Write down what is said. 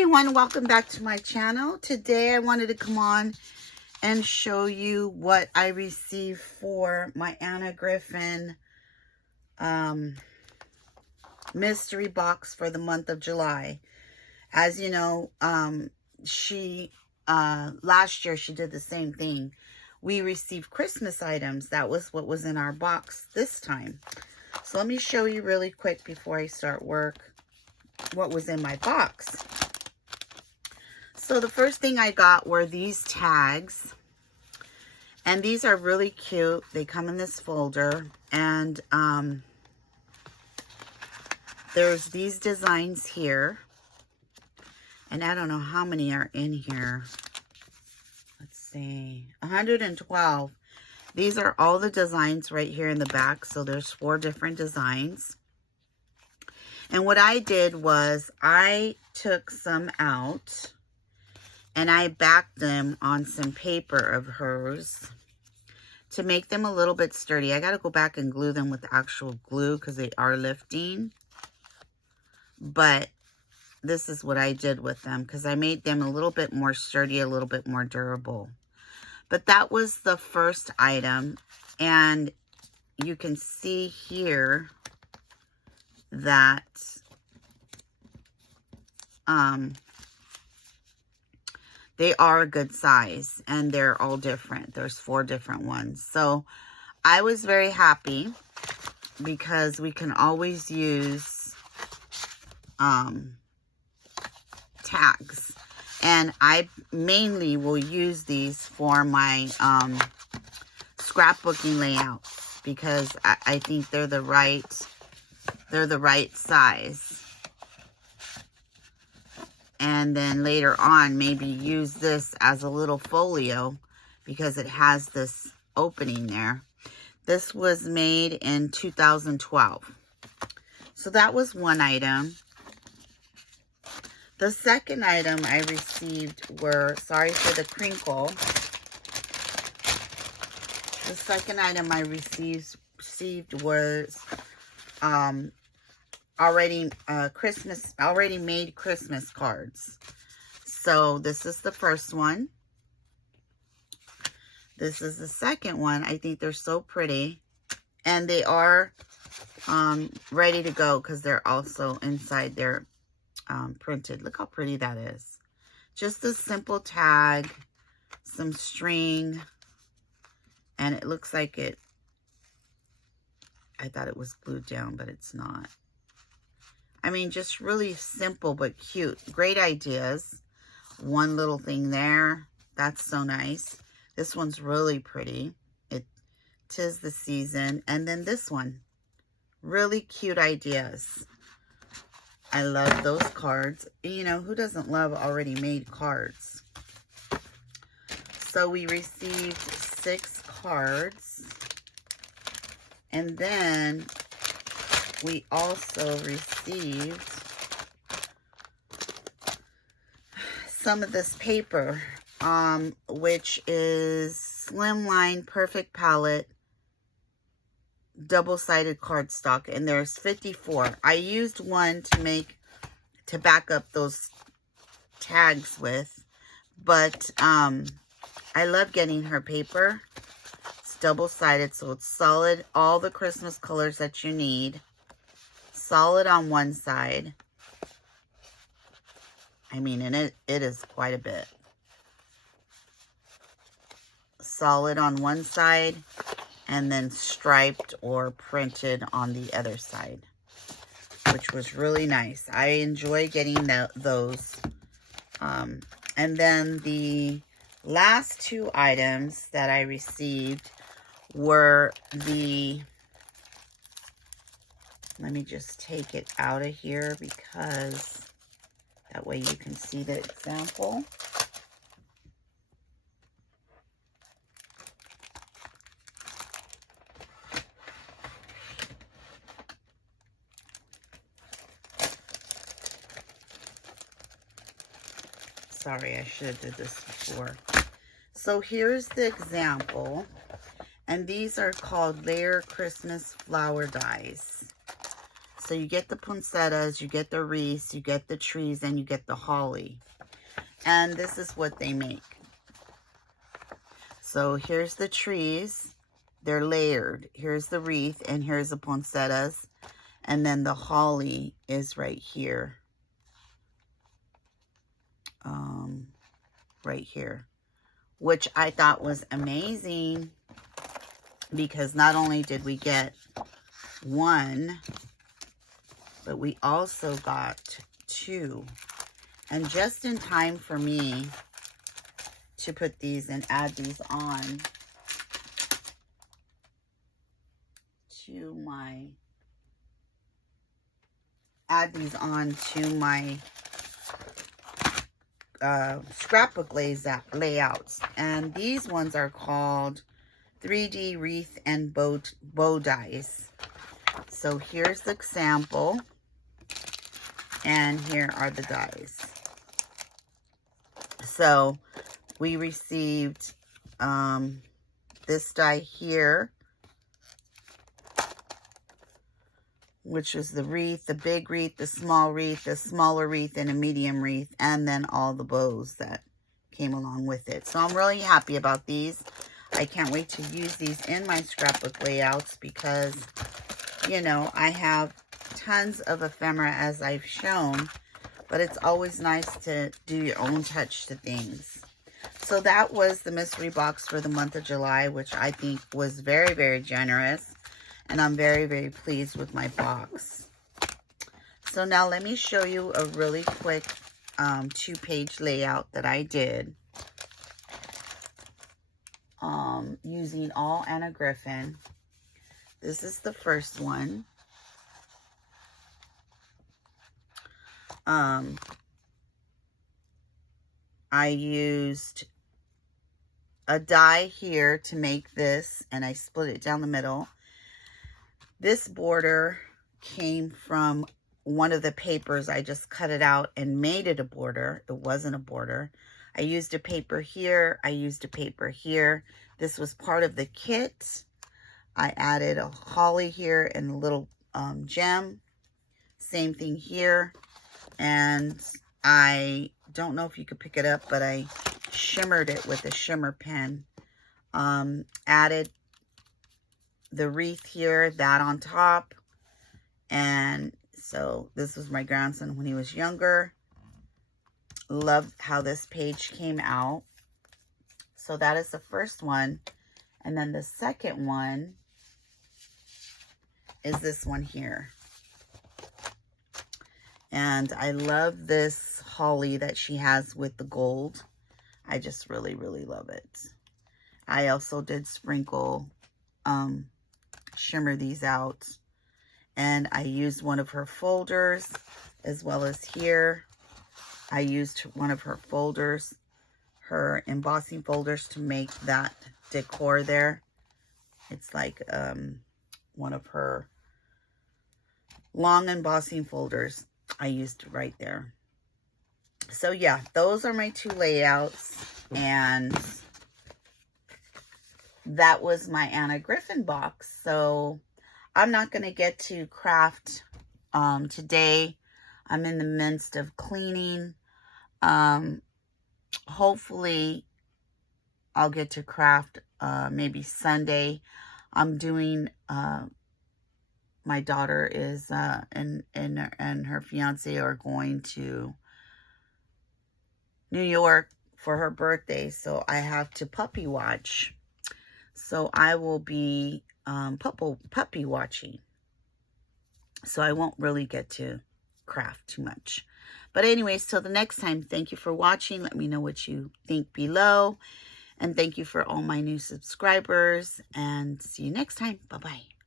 everyone, welcome back to my channel. Today I wanted to come on and show you what I received for my Anna Griffen mystery box for the month of July. As you know, last year she did the same thing. We received Christmas items. That was what was in our box this time. So let me show you really quick before I start work what was in my box. So the first thing I got were these tags, and these are really cute. They come in this folder, and there's these designs here, and I don't know how many are in here. Let's see, 112. These are all the designs right here in the back, so there's 4 different designs. And what I did was I took some out and I backed them on some paper of hers to make them a little bit sturdy. I got to go back and glue them with actual glue because they are lifting. But this is what I did with them because I made them a little bit more sturdy, a little bit more durable. But that was the first item. And you can see here that they are a good size, and they're all different. There's 4 different ones. So I was very happy because we can always use tags. And I mainly will use these for my scrapbooking layouts because I think they're the right size. And then later on, maybe use this as a little folio because it has this opening there. This was made in 2012. So that was one item. The second item I received were, sorry for the crinkle. The second item I received was already made Christmas cards. So this is the first one. This is the second one. I think they're so pretty, and they are ready to go because they're also inside there printed. Look how pretty that is. Just a simple tag, some string, and it looks like it, I thought it was glued down, but it's not. I mean, just really simple but cute. Great ideas. One little thing there. That's so nice. This one's really pretty. Tis the season. And then this one. Really cute ideas. I love those cards. You know, who doesn't love already made cards? So we received 6 cards. And then we also received some of this paper, which is Slimline Perfect Palette double-sided cardstock, and there's 54. I used one to back up those tags with, but I love getting her paper. It's double-sided, so it's solid, all the Christmas colors that you need. Solid on one side. I mean, and it is quite a bit. Solid on one side, and then striped or printed on the other side, which was really nice. I enjoy getting those. And then the last 2 items that I received were the... Let me just take it out of here because that way you can see the example. Sorry, I should have did this before. So here's the example. And these are called Layer Christmas Flower Dies. So you get the poinsettias, you get the wreaths, you get the trees, and you get the holly. And this is what they make. So here's the trees. They're layered. Here's the wreath, and here's the poinsettias. And then the holly is right here. Right here. Which I thought was amazing. Because not only did we get one, but we also got two. And just in time for me to put these and add these on to my, scrapbook layouts. And these ones are called 3D wreath and bow dies. So here's the example, and here are the dies. So we received this die here, which was the wreath, the big wreath, the small wreath, the smaller wreath, and a medium wreath, and then all the bows that came along with it. So I'm really happy about these. I can't wait to use these in my scrapbook layouts because, you know, I have tons of ephemera as I've shown, but it's always nice to do your own touch to things. So that was the mystery box for the month of July, which I think was very, very generous. And I'm very, very pleased with my box. So now let me show you a really quick 2-page layout that I did. Using all Anna Griffen. This is the first one. I used a die here to make this, and I split it down the middle. This border came from one of the papers. I just cut it out and made it a border. It wasn't a border. I used a paper here. I used a paper here. This was part of the kit. I added a holly here and a little gem. Same thing here. And I don't know if you could pick it up, but I shimmered it with a shimmer pen. Added the wreath here, that on top. And so this was my grandson when he was younger. Love how this page came out. So that is the first one. And then the second one is this one here. And I love this holly that she has with the gold. I just really, really love it. I also did sprinkle, shimmer these out. And I used one of her folders as well as here. I used one of her folders, her embossing folders, to make that decor there. It's like one of her long embossing folders I used right there. So yeah, those are my 2 layouts, and that was my Anna Griffen box. So I'm not going to get to craft today. I'm in the midst of cleaning. Hopefully I'll get to craft maybe Sunday. I'm doing my daughter is and her fiance are going to New York for her birthday, so I have to puppy watch. So I will be puppy watching. So I won't really get to craft too much. But anyways, till the next time, thank you for watching. Let me know what you think below. And thank you for all my new subscribers. And see you next time. Bye-bye.